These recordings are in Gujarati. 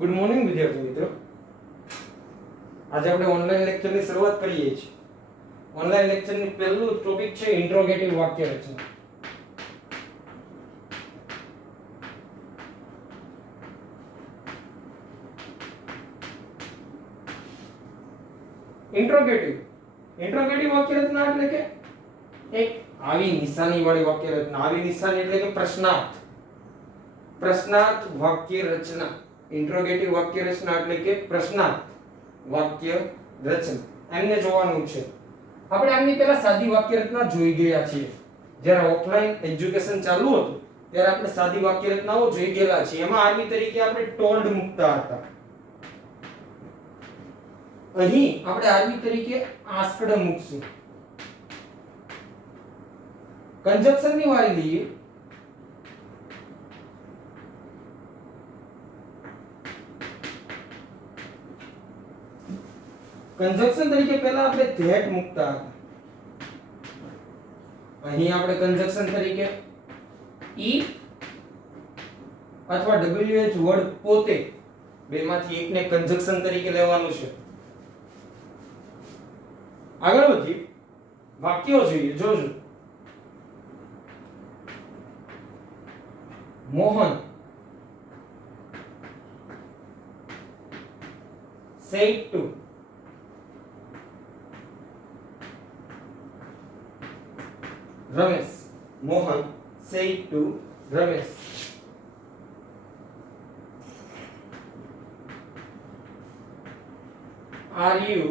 ગુડ મોર્નિંગ વિદ્યાર્થી મિત્રો. આજે આપણે ઓનલાઈન લેક્ચરની શરૂઆત કરીએ છીએ. ઓનલાઈન લેક્ચરની પહેલું ટોપિક છે ઇન્ટ્રોગેટિવ વાક્ય રચના. ઇન્ટ્રોગેટિવ વાક્ય રચના એટલે કે એક આવી નિશાની વાળી વાક્ય રચના. આવી નિશાની એટલે કે પ્રશ્નાર્થ વાક્ય રચના. ઇન્ટ્રોગેટિવ વાક્ય રચના એટલે કે પ્રશ્નાર્થ વાક્ય રચના એમને જોવાનું છે. આપણે આની પહેલા સાદી વાક્ય રચના જોઈ ગયા છીએ. જ્યારે ઓફલાઈન એજ્યુકેશન ચાલુ હતું ત્યારે આપણે સાદી વાક્ય રચનાઓ જોઈ ગયેલા છીએ. એમાં આર્મી તરીકે આપણે ટોલ્ડ મૂકતા હતા. અહીં આપણે આર્મી તરીકે આસ્કડ મૂકશું. કંજક્શન ની વારી લઈએ. કંજક્શન તરીકે પહેલા આપણે ધેટ મૂકતા હતા. અહીં આપણે કંજક્શન તરીકે ઈ અથવા wh વર્ડ પોતે બેમાંથી એકને કંજક્શન તરીકે લેવાનું છે. આગળ વધી વાક્યો જોઈએ. જોજો. Mohan said to Ramesh. Mohan said to Ramesh. Are you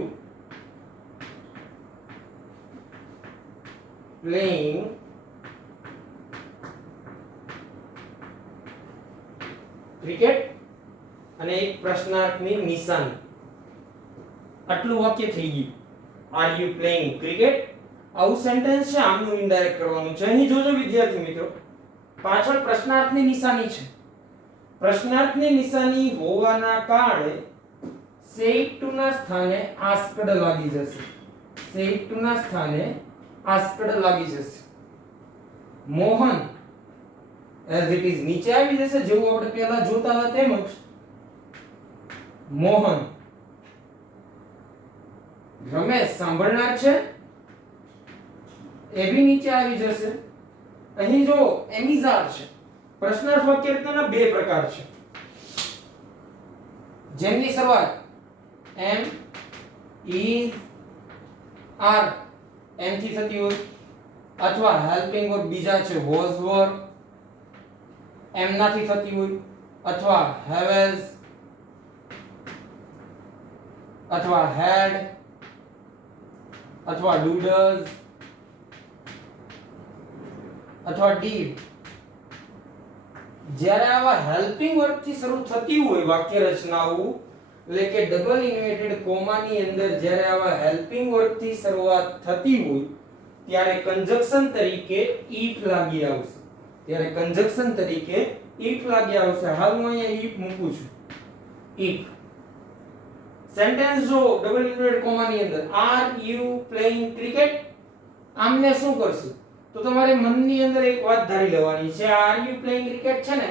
playing cricket? અને એક પ્રશ્નાર્થની નિશાની. આટલું વાક્ય થઈ ગયું. Are you playing cricket? આવું સેન્ટેન્સ છે. આમનું ઇનડાયરેક્ટ કરવાનું છે. અહીં જોજો વિદ્યાર્થી મિત્રો, પાછળ પ્રશ્નાર્થની નિશાની છે. પ્રશ્નાર્થની નિશાની હોવાના કારણે said to ના સ્થાને asked લાગી જશે. said to ના સ્થાને asked લાગી જશે. મોહન as it is નીચે આવી જશે, જેવું આપણે પહેલા જોતા હતા તેમ જ. મોહન. રમેશ સાંભળનાર છે, એ બી નીચે આવી જશે. અહીં જો એમિઝાર છે. પ્રશ્નાર્થ વાક્ય રચનાના બે પ્રકાર છે, જેમની શરૂઆત એમ ઇઝ આર એમ થી થતી હોય, અથવા હેલ્પિંગ વર્બ બીજા છે વોઝ વર એમ નાથી થતી હોય, અથવા હેવેઝ અથવા હેડ અથવા ડુ ડઝ અથવા ડીડ. જ્યારે આવા હેલ્પિંગ વર્બ થી શરૂ થતી હોય વાક્ય રચનાઓ, એટલે કે ડબલ ઇન્વર્ટેડ કોમા ની અંદર જ્યારે આવા હેલ્પિંગ વર્બ થી શરૂઆત થતી હોય ત્યારે કંજક્શન તરીકે ઇફ લાગી આવશે. હાલ હું અહીંયા ઇફ મૂકું છું. ઇફ સેન્ટેન્સ જો ડબલ ઇન્વર્ટેડ કોમા ની અંદર આર યુ પ્લેઇંગ ક્રિકેટ, આમને શું કરશું તો તમારે મનની અંદર એક વાત ધારી લેવાની છે. આર યુ પ્લેઇંગ ક્રિકેટ છે ને,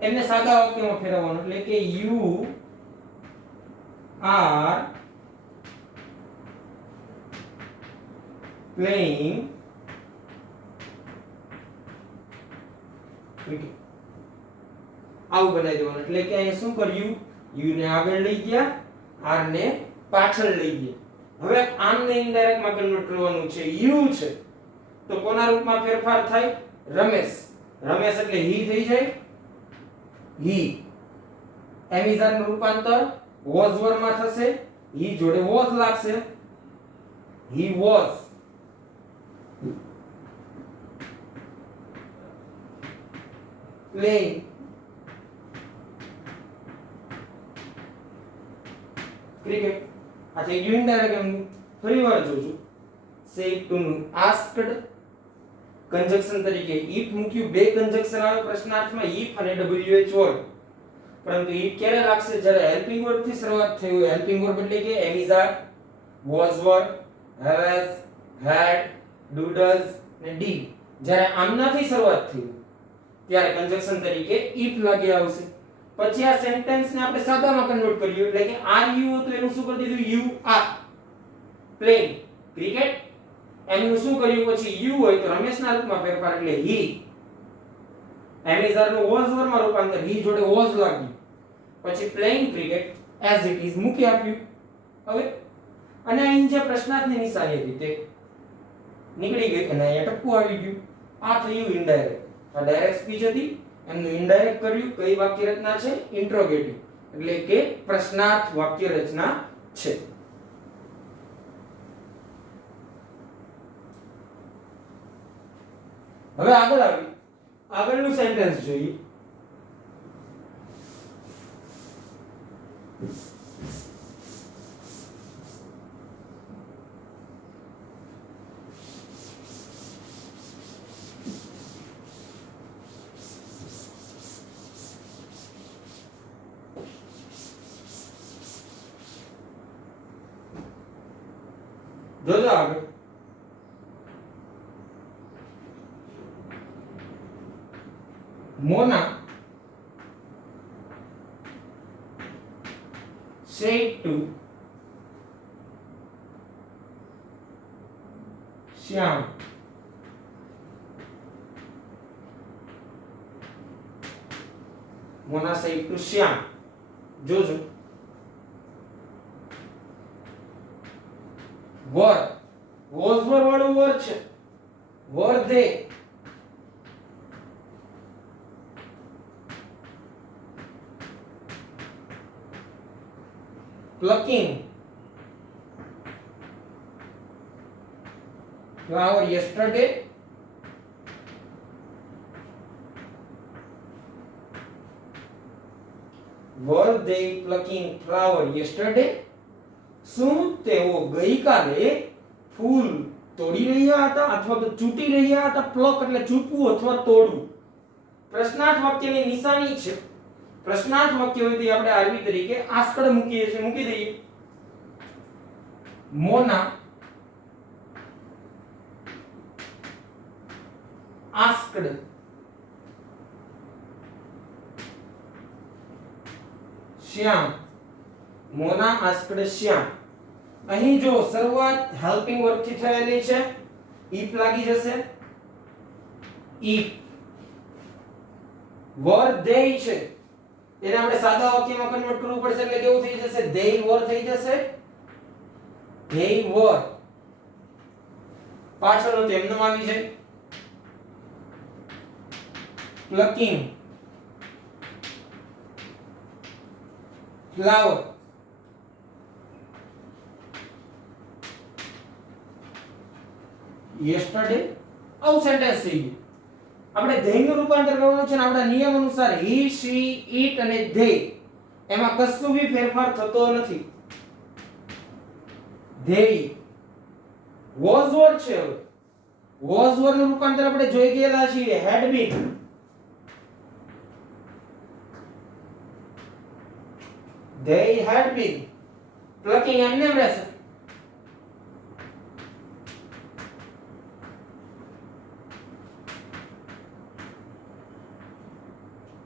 એને સાદા વાક્યમાં ફેરવવાનું. એટલે કે યુ આર પ્લેઇંગ ક્રિકેટ આવું બનાવી દેવાનું. એટલે કે અહીં શું કર્યું, યુ ને આગળ લઈ ગયા, આર ને પાછળ લઈ ગયા. હવે આમને ઇનડાયરેક્ટ માં કન્વર્ટ કરવાનું છે. યુ છે તો કોના રૂપમાં ફેરફાર થાય? રમેશ. રમેશ એટલે હી થઈ જાય. હી. એમિઝાર નું રૂપાંતર વોઝ વર માં થશે. હી જોડે વોઝ લાગશે. He was. Playing cricket. આ થઈ ગયું ઇનડાયરેક્ટ. એમ ફરીવાર જોજો. said to નું asked કંજક્શન તરીકે if મૂક્યું. બે કંજક્શન આવે પ્રશ્નાર્થમાં, if અને wh વર્ડ. પરંતુ if ક્યારે લાગશે? જ્યારે હેલ્પિંગ વર્બ થી શરૂઆત થઈ હોય. હેલ્પિંગ વર્બ એટલે કે am is are, was were, have has, had, do does ને ડીડ. જ્યારે આમનાથી શરૂઆત થઈ ત્યારે કંજક્શન તરીકે if લાગી આવશે. પછી આ સેન્ટેન્સ ને આપણે સાદામાં કન્વર્ટ કર્યું એટલે કે આર યુ હતું એનું શું કરી દીધું યુ આર પ્લેઇંગ ક્રિકેટ એનું શું કર્યું પછી યુ હોય તો રમેશના રૂપમાં ફેરફાર એટલે હી એમિઝાર નું વોઝ વર્ડમાં રૂપાંતર હી જોડે વોઝ લાગ્યું પછી playing cricket as it is મૂકી આપ્યું હવે અને અહીં જે પ્રશ્નાર્થની નિશાની હતી તે નીકળી ગઈ અને અહીંયા ટપકું આવી ગયું આ થયું ઇનડાયરેક્ટ આ ડાયરેક્ટ સ્પીચ હતી એમનું ઇનડાયરેક્ટ કર્યું કઈ વાક્ય રચના છે ઇન્ટ્રોગેટિવ એટલે કે પ્રશ્નાર્થ વાક્ય રચના છે હવે આગળ આવી આગળનું સેન્ટેન્સ જોઈએ જોજો આગળ Mona said to Shyam Mona said to Shyam જોજો were was were વાળું were છે were they plucking flower yesterday were they plucking flower yesterday શું તેઓ ગઈકાલે ફૂલ તોડી રહ્યા હતા અથવા તો ચૂંટી રહ્યા હતા પ્લક એટલે ચૂંટવું અથવા તોડવું પ્રશ્નાર્થ વાક્યની નિશાની છે પ્રશ્નાર્થ વાક્ય હોય તો આપણે આરવી તરીકે આસ્કડ મૂકીએ છીએ મૂકી દઈએ મોના આસ્કડ શ્યામ મોના આસ્કડ શ્યામ અહીં જો શરૂઆત હેલ્પિંગ વર્બ થી થયેલી છે ઇફ લાગી જશે ઇફ વર they છે એને આપણે સાદા વાક્યમાં કન્વર્ટ કરવું પડશે એટલે કેવું થઈ જશે they were થઈ જશે they were પાછળનું તો એમનું આવી જાય plucking flower yesterday આવું સેન્ટેન્સ થઈ ગયું આપણે they નું રૂપાંતર કરવાનું છે ને આપણા નિયમ અનુસાર he she it અને they એમાં કશું બી ફેરફાર થતો નથી they was were છે was were નું રૂપાંતર આપણે જોઈ ગયેલા છીએ had been they had been plucking એમને રહેશે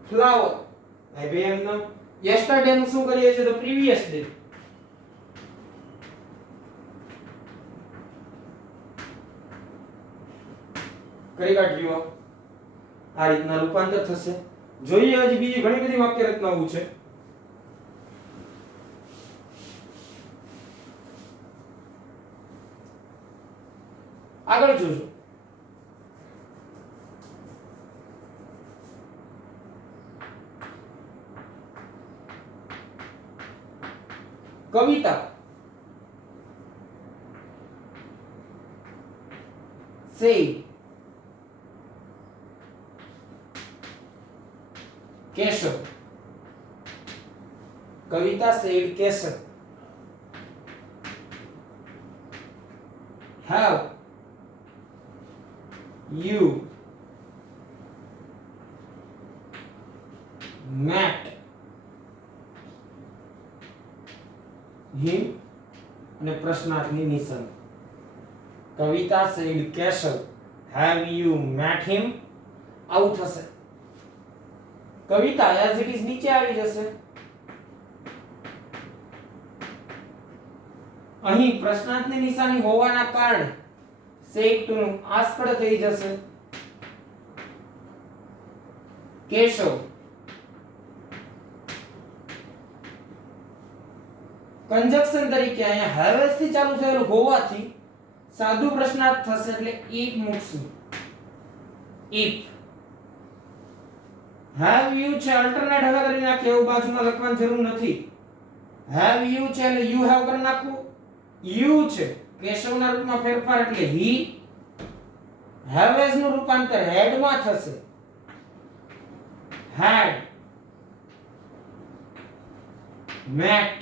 flower હવે એમનો yesterday નું શું કરીએ છીએ તો previous day કરી કાઢ્યો આ રીતના રૂપાંતર થશે જોઈએ હજી બીજી ઘણી બધી વાક્ય રચનાઓ છે આગળ જોજો કવિતા say Keshav Kavita said Keshav have you met him અને પ્રશ્નાર્થની નિશાની કવિતા said Keshav have you met him આવું થશે કવિતા એઝ ઇટ ઇઝ નીચે આવી જશે. અહીં પ્રશ્નાર્થની નિશાની હોવાના કારણે સેક ટુ નું આસ્કડ થઈ જશે. કેશવ કંજક્શન તરીકે અહીંયા હેવેસ થી ચાલુ થયેલું હોવાથી સાદુ પ્રશ્નાર્થ થશે એટલે if મૂકશું. if have you છે અલ્ટરનેટ હવે કરી નાખીએ, એવું બાજુમાં લખવાની જરૂર નથી. have you છે એટલે you have કરી નાખવું. you છે કેશવના રૂપમાં ફેરફાર એટલે he. have નું રૂપાંતર had માં થશે. had met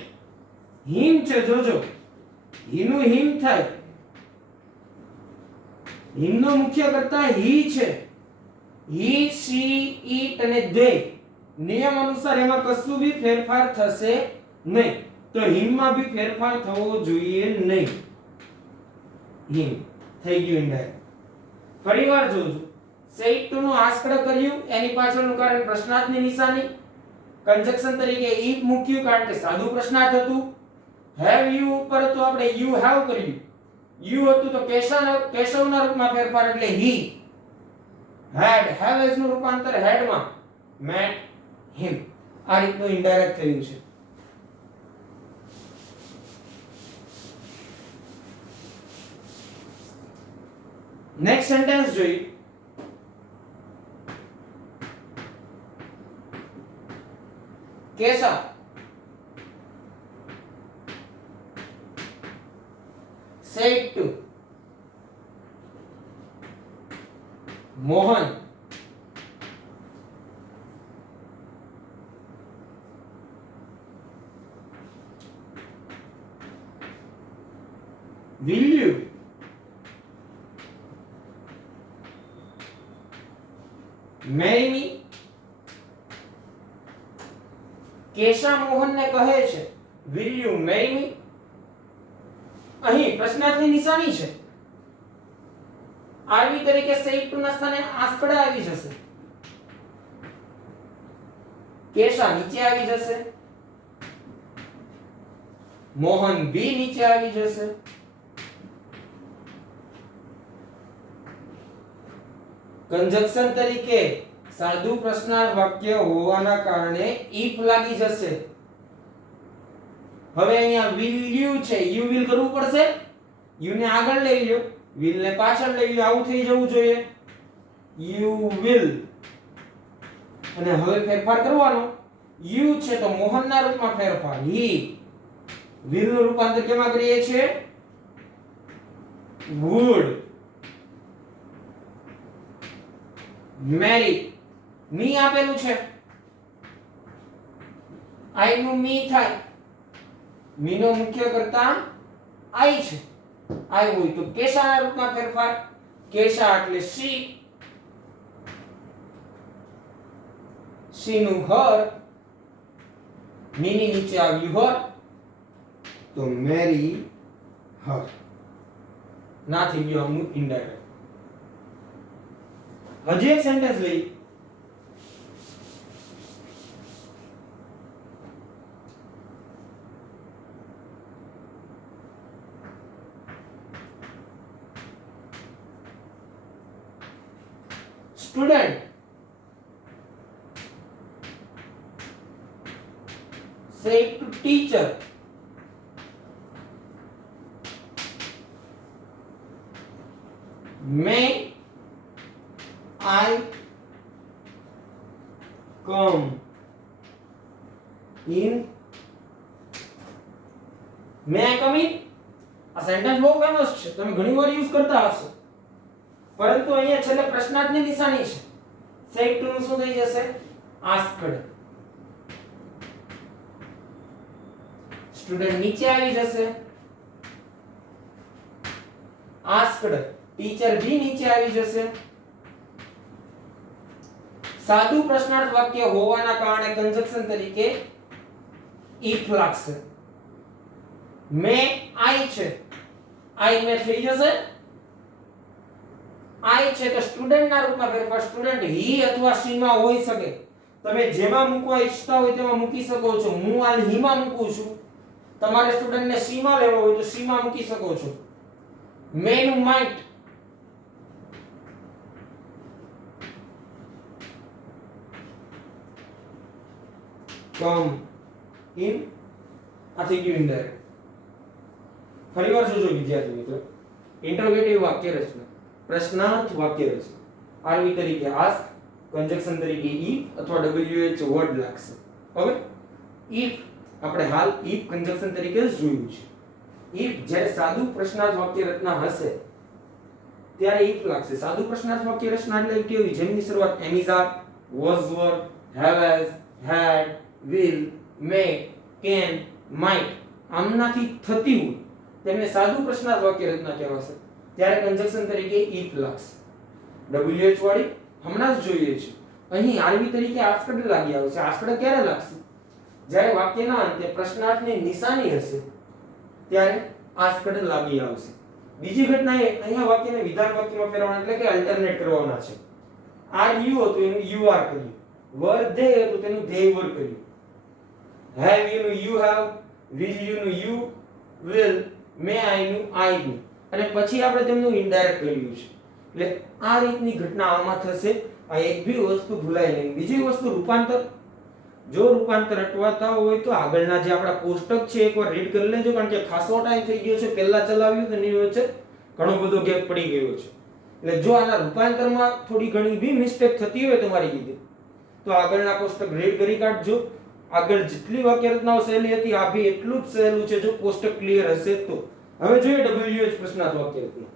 him છે જોજો he નું him થાય. him નો મુખ્ય કર્તા he છે. he she it અને they નિયમ અનુસાર એમાં કશું બી ફેરફાર થશે નહીં, તો him માં બી ફેરફાર થવો જોઈએ નહીં. him થઈ ગયું ઇનડાયરેક્ટ. ફરીવાર જોજો સેટ ટુ નું આસ્કડ કર્યું, એની પાછળનું કારણ પ્રશ્નાર્થની નિશાની. કંજક્શન તરીકે if મૂક્યું કારણ કે સાદું પ્રશ્નાર્થ હતું. have you ઉપર તો આપણે you have કર્યું. you હતું તો કેશવના રૂપમાં ફેરફાર એટલે he. had have નું રૂપાંતર had માં. met him. આ રીતનું ઇનડાયરેક્ટ થયું છે. નેક્સ્ટ સેન્ટેન્સ જોઈએ. Keshav said to Mohan will you marry me? Keshav મોહનને કહે છે will you marry me? અહીં પ્રશ્નાર્થની નિશાની છે. આરવી તરીકે સેટ ટુ ના સ્થાને આસ્કડ આવી જશે. કેશવ નીચે આવી જશે. મોહન બી નીચે આવી જશે. કંજક્શન તરીકે સાદું પ્રશ્નાર્થ વાક્ય હોવાના કારણે if લાગી જશે. હવે અહીંયા will you છે, you will કરવું પડશે. you ને આગળ લઈ લ્યો, will ને પાછળ લઈ લ્યો, આવું થઈ જવું જોઈએ. you will અને હવે ફેરફાર કરવાનો. you છે તો મોહનના રૂપમાં ફેરફાર he. will નું રૂપાંતર કેમાં કરીએ છીએ? would. marry me આપેલું છે, I નું me થાય. me નો મુખ્ય કર્તા I છે. I હોય તો કેશાના રૂપમાં ફેરફાર. કેશા એટલે she. she નું her. me ની નીચે આવ્યું her તો marry her. ના થઈ ગયું અમુક ઇનડાયરેક્ટ. હજી એક સેન્ટેન્સ લઈ. student say to teacher may I come in? may I come in? આ સેન્ટેન્સ બહુ ફેમસ છે, તમે ઘણી વાર યુઝ કરતા હશો, પરંતુ અહીંયા છેલ્લે પ્રશ્નાર્થની નિશાની છે. સેટ ટુ નું શું થઈ જશે? આસ્કડ. સ્ટુડન્ટ નીચે આવી જશે. આસ્કડ ટીચર બી નીચે આવી જશે. સાદું પ્રશ્નાર્થ વાક્ય હોવાના કારણે કંજક્શન તરીકે if લાગશે. મે આઈ છે, આઈ મે થઈ જશે. આઈ છે તો સ્ટુડન્ટ ના રૂપમાં ફેરફાર. સ્ટુડન્ટ હી અથવા શી માં હોઈ શકે, તમે જેમાં મૂકવા ઈચ્છતા હોય તેમાં મૂકી શકો છો. હું હાલ હીમાં મૂકું છું. તમારે સ્ટુડન્ટને સી માં લેવો હોય તો સી માં મૂકી શકો છો. મેન માઇટ કમ ઇન આ થઈ ગયું ઇનડાયરેક્ટ. ફરીવાર જોજો વિદ્યાર્થી મિત્રો, ઇન્ટરોગેટિવ વાક્ય રચના, પ્રશ્નાર્થ વાક્ય રચના. આરવી તરીકે આસ્ક, કંજક્શન તરીકે ઇફ અથવા WH વર્ડ લાગશે. ઓકે, ઇફ આપણે હાલ ઇફ કંજક્શન તરીકે જ જોયું છે. ઇફ જ્યારે સાદું પ્રશ્નાર્થ વાક્ય રચના હશે ત્યારે ઇફ લાગશે. સાદું પ્રશ્નાર્થ વાક્ય રચના એટલે કેવી? જેમની શરૂઆત am is are, was were, have has, had, will, may, can, might આમનાથી થતી હોય તેમને સાદું પ્રશ્નાર્થ વાક્ય રચના કહેવાશે. ત્યારે કંજક્શન તરીકે ઇફ લાગશે. WH વાળી હમણાં જ જોઈએ છે. અહીં આરવી તરીકે આસ્કડ લાગી આવશે. આસ્કડ ક્યારે લાગશે? જ્યારે વાક્યના અંતે પ્રશ્નાર્થની નિશાની હશે ત્યારે આસ્કડ લાગી આવશે. બીજી ઘટના એ અહીંયા વાક્યને વિધાન વાક્યમાં ફેરવવાના એટલે કે અલ્ટરનેટ કરવાના છે. આર યુ હતું એનું યુ આર કર્યું, વર ધે હતું તેનું ધે વર કર્યું, હેવ યુ નું યુ હેવ, વિલ યુ નું યુ વિલ, મે આઈ નું આઈ નું, અને પછી આપણે તેમનું ઇનડાયરેક્ટ કર્યું છે. એટલે આ રીતની ઘટના આમાં થશે. આ એક બી વસ્તુ ભૂલાય નહીં. બીજી વસ્તુ રૂપાંતર. જો રૂપાંતર અટવાતા હોય તો આગળના જે આપણા કોષ્ટક છે એકવાર રીડ કરી લેજો, કારણ કે ખાસો ટાઈમ થઈ ગયો છે. પહેલા ચલાવ્યું તો એની વચ્ચે ઘણો બધો ગેપ પડી ગયો છે. એટલે જો આના રૂપાંતરમાં થોડી ઘણી બી મિસ્ટેક થતી હોય તમારી રીતે તો આગળના કોષ્ટક રીડ કરી કાઢજો. આગળ જેટલી વાક્ય રચનાઓ સહેલી હતી આ બી એટલું જ સહેલું છે જો કોષ્ટક ક્લિયર હશે તો. હવે જોઈએ WH પ્રશ્નાર્થ વાક્ય રચના.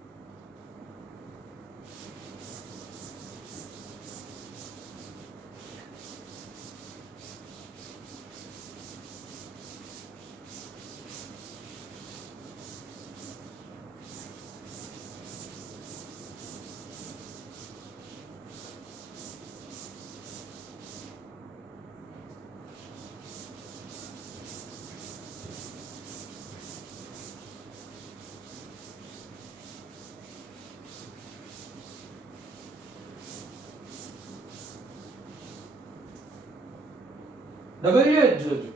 WH જોજો.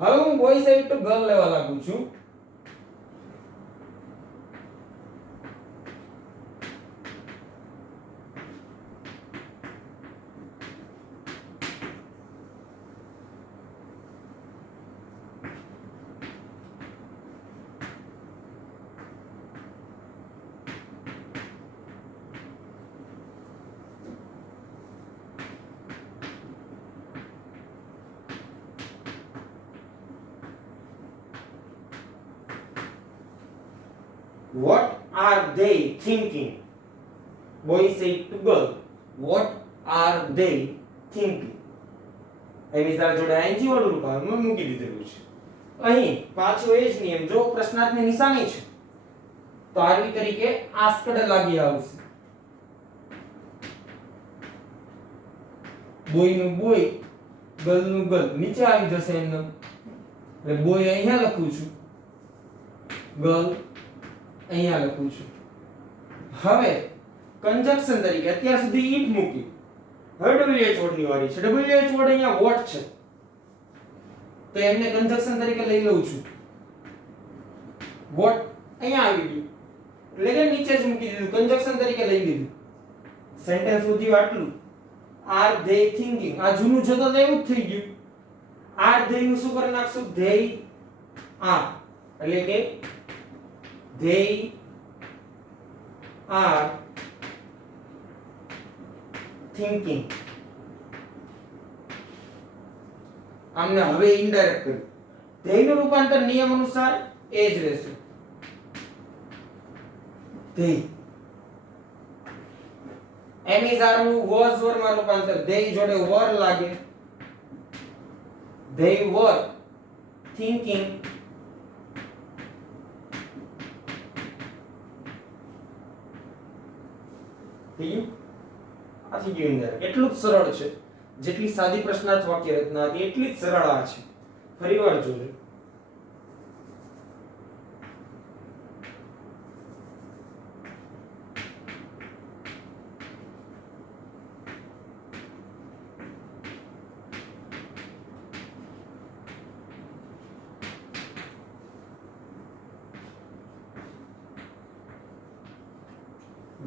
હવે હું બોય સાઈડ ટુ ગર્લ લેવા લાગુ છું. What are they thinking? Boy said to girl. What are they thinking? એની સાથે જોડે ing વાળું રૂપ મેં મૂકી દીધેલું છે. અહીં પાછો એ જ નિયમ. જો પ્રશ્નાર્થની નિશાની છે તો આરવી તરીકે આસ્કડ લાગી આવશે. બોય નું બોય, ગર્લ નું ગર્લ નીચે આવી જશે એમનો. એટલે બોય અહીંયા લખું છું, ગર્લ અહીંયા લખું છું. હવે કંજક્શન તરીકે અત્યાર સુધી ઇફ મૂકી. હવે WH વર્ડ ની વારી છે. WH વર્ડ અહીંયા વોટ છે તો એમને કંજક્શન તરીકે લઈ લઉં છું. વોટ અહીંયા આવી ગયું એટલે કે નીચે જ મૂકી દીધું, કંજક્શન તરીકે લઈ લીધું. સેન્ટેન્સ સુધી આટલું. આર ધે થિંકિંગ, આ જૂનું જતો તો એવું જ થઈ ગયું. આર ધે નું શું કરી નાખશું? ધે આર, એટલે કે they are thinking. આમને હવે ઇનડાયરેક્ટ કર્યું. they નું રૂપાંતર નિયમ અનુસાર એ જ રહેશે. they am is are નું was were માં રૂપાંતર they જોડે were લાગે. they were thinking આ થઈ ગયું અંદર. એટલું જ સરળ છે. જેટલી સાદી પ્રશ્નાર્થ વાક્ય રચના હતી એટલી જ સરળ આ છે. ફરીવાર જોજો.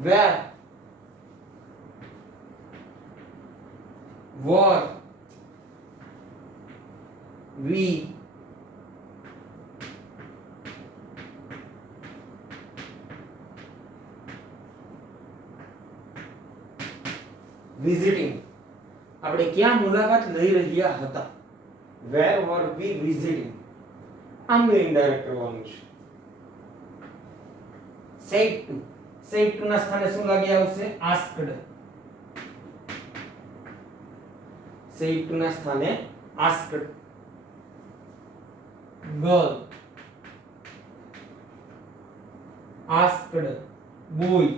where, were, we, visiting આપણે ક્યાં મુલાકાત લઈ રહ્યા હતા, where were we visiting, આમનું ઇનડાયરેક્ટ કરવાનું છે. said to ના સ્થાને શું લાગી આવશે, asked. said to ના સ્થાને asked. girl, asked. boy.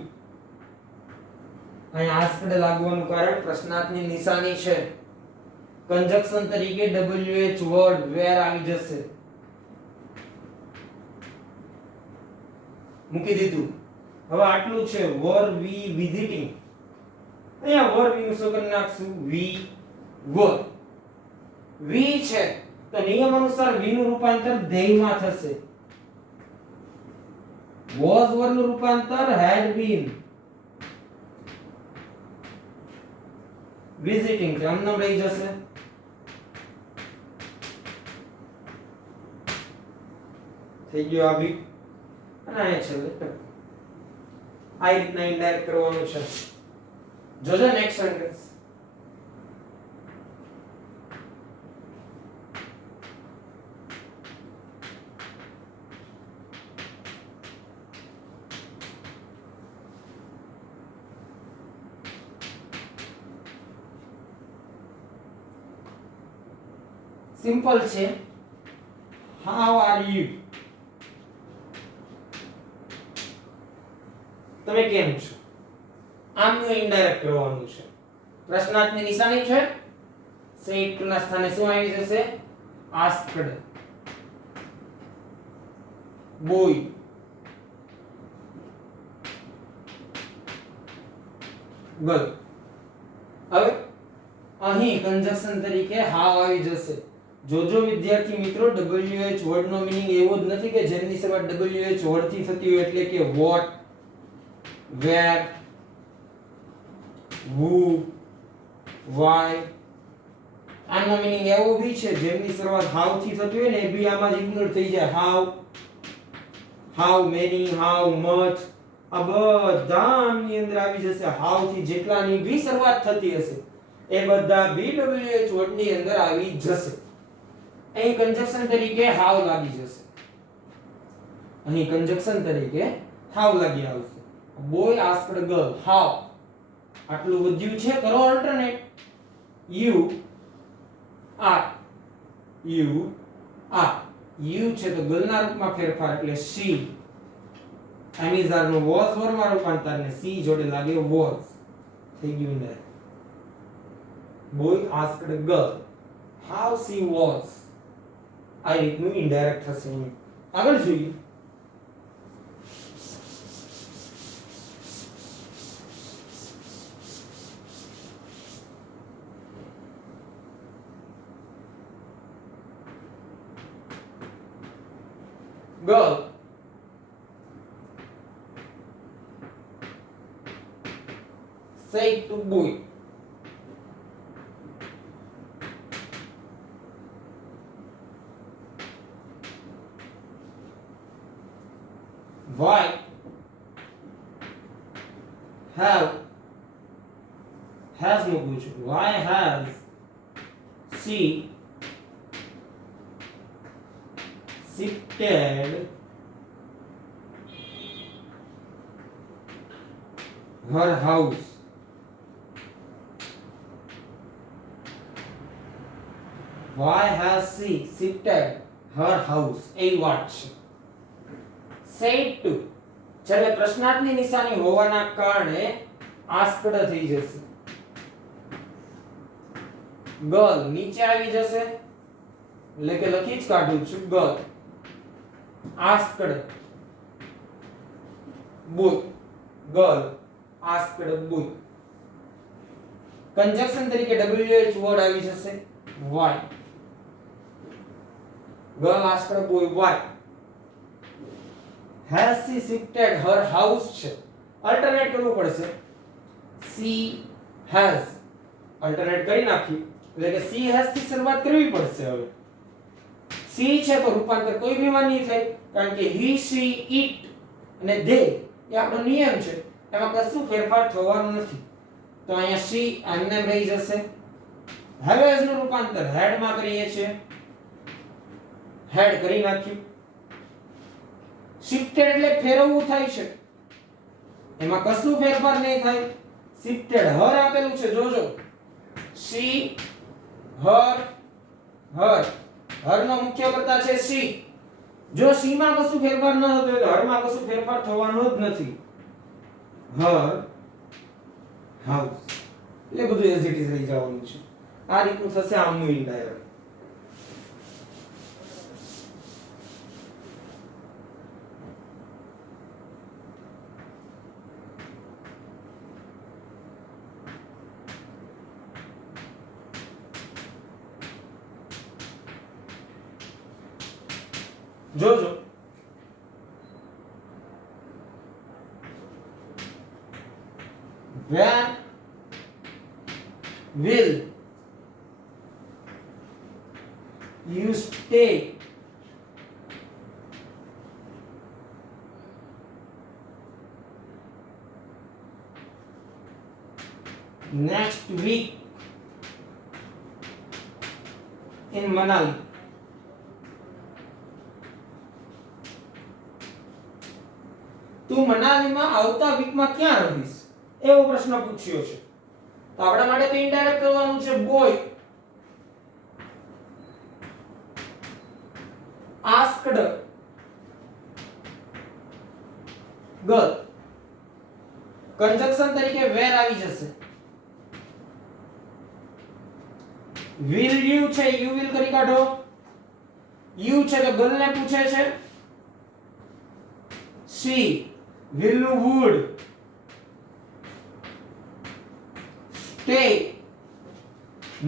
અહીં asked લાગવાનું કારણ પ્રશ્નાર્થની નિશાની છે. કંજક્શન તરીકે wh વર્ડ where આવી જશે. મૂકી દીધું. હવે આટલું છે were we visiting. અહીંયા were we નું શું કરી નાખશું, we were. we છે તો નિયમ અનુસાર we નું રૂપાંતર ધ્યેયમાં થશે. was were નું રૂપાંતર had been. visiting છે આમનામ રહી જશે. થઈ ગયો આ બી. અને આ છે આ રીતના ઇનડાયરેક્ટ કરવાનું છે. જોજો નેક્સ્ટ સેન્ટેન્સ. સિમ્પલ છે. હાઉ આર યુ, તમે કેમ છો, આમનું ઇનડાયરેક્ટ કરવાનું છે. પ્રશ્નાર્થની નિશાની છે. said to ના સ્થાને શું આવી જશે, asked. boy, girl. હવે અહીં કંજક્શન તરીકે હાવ આવી જશે. જોજો વિદ્યાર્થી મિત્રો, wh વર્ડનો મીનિંગ એવો જ નથી કે જેની શરૂઆત wh વર્ડથી થતી હોય, એટલે કે what, where, who, why. આનો મીનિંગ એવો બી છે જેમની શરૂઆત હાવ થી થતી હોય ને એ બી આમાં જ ઇગ્નોર થઈ જાય. હાવ many, how much, આ બધા આની અંદર આવી જશે. હાવ થી જેટલાની બી શરૂઆત થતી હશે એ બધા બી wh વર્ડની અંદર આવી જશે. અહીં કંજક્શન તરીકે હાવ લાગી જશે. અહીં કંજક્શન તરીકે હાવ લાગી આવશે. boy asked girl how. આટલું વધ્યું છે, કરો ઓલ્ટરનેટ. you are you છે તો girl ના રૂપમાં ફેરફાર એટલે she. એમિઝાર નું was were માં રૂપાંતર ને she જોડે લાગે was. થઈ ગયું ને. boy asked girl how she was. આ રીતનું ઇનડાયરેક્ટ થશે. આગળ જોઈએ. girl, said to boy. why have has મૂકવું છે. why has she shifted her house. why has she shifted her house. એ વાત છે. said to જ્યારે પ્રશ્નાર્થની નિશાની હોવાના કારણે asked થઈ જશે. girl નીચે આવી જશે એટલે કે લખી જ કાઢું છું girl. asked boy, girl asked boy. Conjunction તરીકે wh વર્ડ આવી જશે why. girl asked boy why. has she shifted her house છે અલ્ટરનેટ કરવું પડશે. she has અલ્ટરનેટ કરી નાખી એટલે કે she has થી શરૂઆત કરવી પડશે. હવે she છે તો રૂપાંતર કોઈ બી માં નહીં થાય કારણ કે he she it અને they એ આપણો નિયમ છે, એમાં કશું ફેરફાર થવાનો નથી. તો અહીંયા she આમને રહી જશે. હવે નું રૂપાંતર હેડ માં કરીએ છીએ, હેડ કરી નાખ્યું. શિફ્ટેડ એટલે ફેરવવું થાય છે, એમાં કશું ફેરફાર નહીં થાય. શિફ્ટેડ હર આપેલું છે, જોજો she her હર નો મુખ્ય કર્તા છે she. જો she માં કશું ફેરફાર ન થતો તો હર માં કશું ફેરફાર થવાનો જ નથી. her house એટલે બધું એઝ ઇટ ઇઝ રહી જવાનું છે. આ રીતનું થશે આમનું ઇનડાયરેક્ટ. જોજો when will you stay next week in Manali? તું મનાલીમાં આવતા વીકમાં ક્યાં રહીશ એવો પ્રશ્ન પૂછ્યો છે. તો આપણા માટે તો ઇનડાયરેક્ટ કરવાનું છે બોય asked girl. કંજક્શન તરીકે where આવી જશે. will you છે, you will કરી કાઢો. you છે તો ગર્લ ને પૂછે છે. she will નું would. stay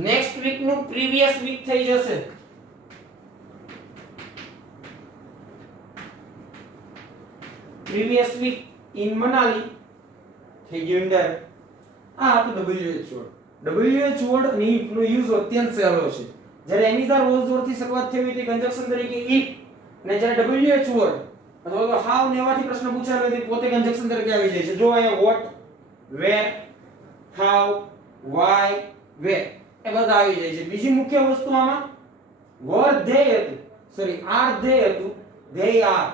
next week નું previous week થઈ જશે. previous week in Manali થઈ ગયું ઇન્ડાયરેક્ટ. આ હતું WH વર્ડ. WH વર્ડ ની નો યુઝ અત્યંત સહેલો છે. જ્યારે એમિઝાર વોઝવર્ડ થી શરૂઆત થઈ હતી કંજક્શન તરીકે it, અને જ્યારે WH વર્ડ અથવા તો હાવ નેવાથી પ્રશ્ન પૂછાયો તો પોતે કંજક્શન તરીકે આવી જાય છે. જો અહીંયા what, where, how, why, where એ બધા આવી જાય છે. બીજી મુખ્ય વસ્તુ આમાં were they હતું, સોરી are they હતું, they are,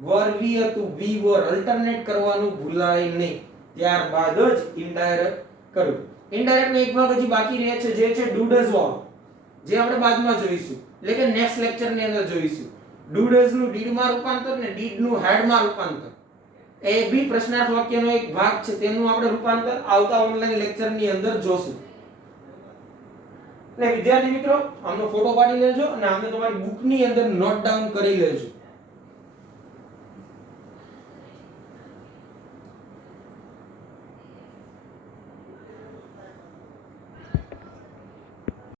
were we હતું, we were. અલ્ટરનેટ કરવાનું ભૂલાય નહીં. ત્યારબાદ જ ઇનડાયરેક્ટ કરવું. ઇનડાયરેક્ટ નો એક ભાગ હજી બાકી રહે છે જે છે do does વાળો, જે આપણે બાદમાં જોઈશું એટલે કે નેક્સ્ટ લેક્ચર ની અંદર જોઈશું. do does નું did માં રૂપાંતર ને did નું had માં રૂપાંતર એ બી પ્રશ્નાર્થ વાક્યનો એક ભાગ છે, તેનું આપણે રૂપાંતર આવતા ઓનલાઈન લેક્ચર ની અંદર જોશું. એટલે વિદ્યાર્થી મિત્રો આમનો ફોટો પાડી લેજો અને આમને તમારી બુક ની અંદર નોટ ડાઉન કરી લેજો.